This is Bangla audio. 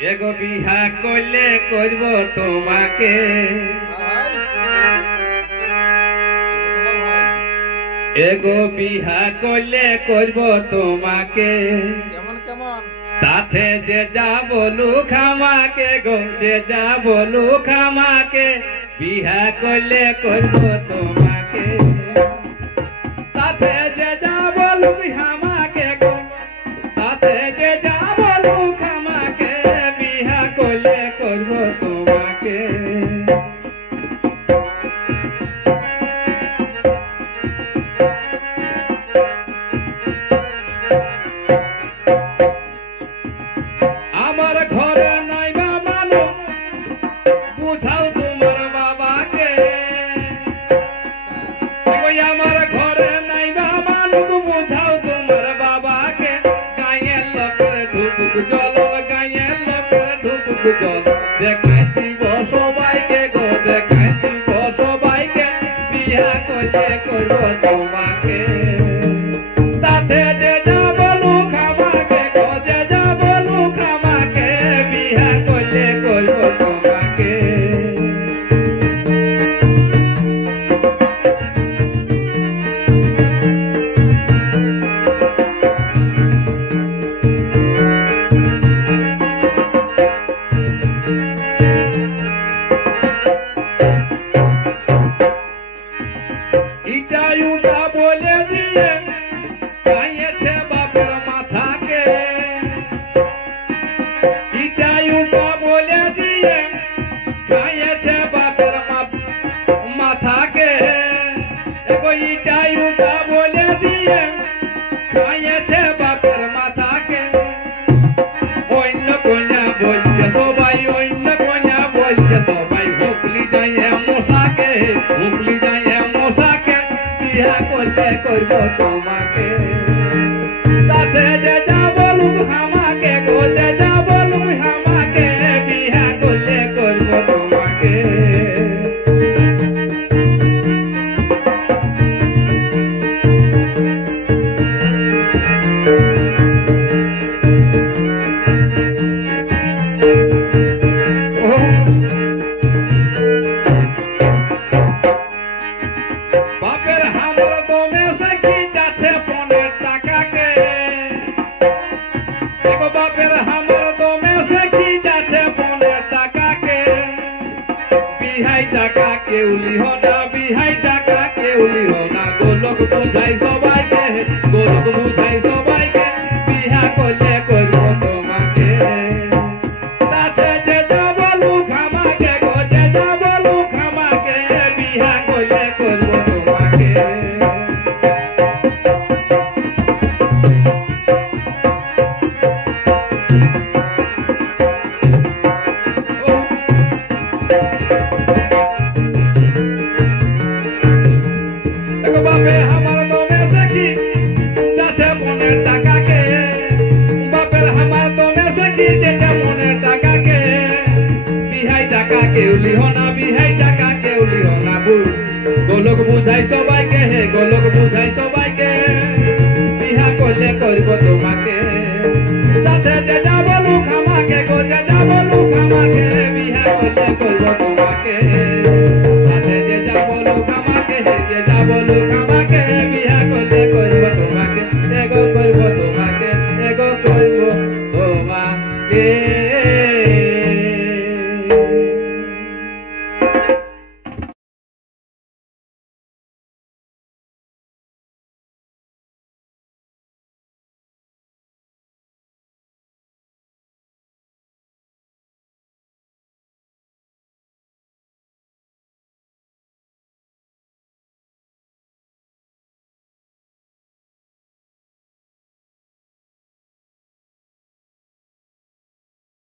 এগো বিহা করলে করব তোমাকে, এগো বিহা করলে করব তোমাকে, সাথে যে যা বলুক আমাকে গো, যে যা বলুক আমাকে, বিহা করলে করব তোমাকে, সাথে যে যা বলুক আমাকে গো, সাথে যে যা বলুক আমাকে, বিহা করলে করব তোমাকে। আমার ঘরে নাইবা মানুষ বুঝাও তোমার বাবাকে, আমার ঘরে নাইবা মানুষ বুঝাও তোমার বাবাকে, গায়ের লোকের ঢুকুক জল, গায়ের লোকের ঢুকুক জল, দেখাই দিব সবাইকে গো, দেখাই দিব সবাইকে, বিয়া করলে করব তোমাকে, তাতে যে যা বলুক আমাকে গো, যে যা বলুক আমাকে, বিয়া করলে করব তোমাকে। ইটাই উটা বলে দিয়ে গাইছে বাপের মাথাকে, ইটাই উটা বলে দিয়ে গাইছে বাপের মাথাকে, এগো ইটাই উটা বলে দিয়ে গাইছে বাপের মাথাকে, অন্য কন্যা বলছে সবাই, অন্য কন্যা বলছে সবাই, হুকলি যায় মশাকে, হুকলি যায় মশাকে, বিয়া করলে করব তোমাকে, তাতে যে যা বলুক আমাকে গো, যে যা বলুক আমাকে, বিয়া করলে করব তোমাকে। বাপের হামর দমে সে কি যাচ্ছে 15 টাকাকে, দেখো বাপের হামর দমে সে কি যাচ্ছে 15 টাকাকে, বিহাই টাকা কেউ লিহ না, বিহাই টাকা কেউ লিহ না, গোলক বুঝাই সবাইকে, গোলক বুঝাই সবাইকে, বিহা করলে করব তোমাকে, তাতে যে যা বলুক আমাকে গো, যে যা বলুক আমাকে, বিহা করলে করব তোমাকে। দেখো বাপে আমার দমে সে কি যাচ্ছে 15 টাকাকে, বাপের আমার দমে সে কি যেছে 15 টাকাকে, বিহাই টাকা কেউ লিহ না, বিহাই টাকা কেউ লিহ না, গোলক বুঝাই সবাইকে, হে গোলক বুঝাই সবাইকে, বিহা করলে করব তোমাকে, সাথে যে যা বলুক আমাকে গো, যে যা বলুক আমাকে, বিহা করলে করব তোমাকে, সাথে যে যা বলুক আমাকে, যে যা বলুক আমাকে, বিহা করলে করব তোমাকে, এগো করব তোমাকে, এগো করব তোমাকে।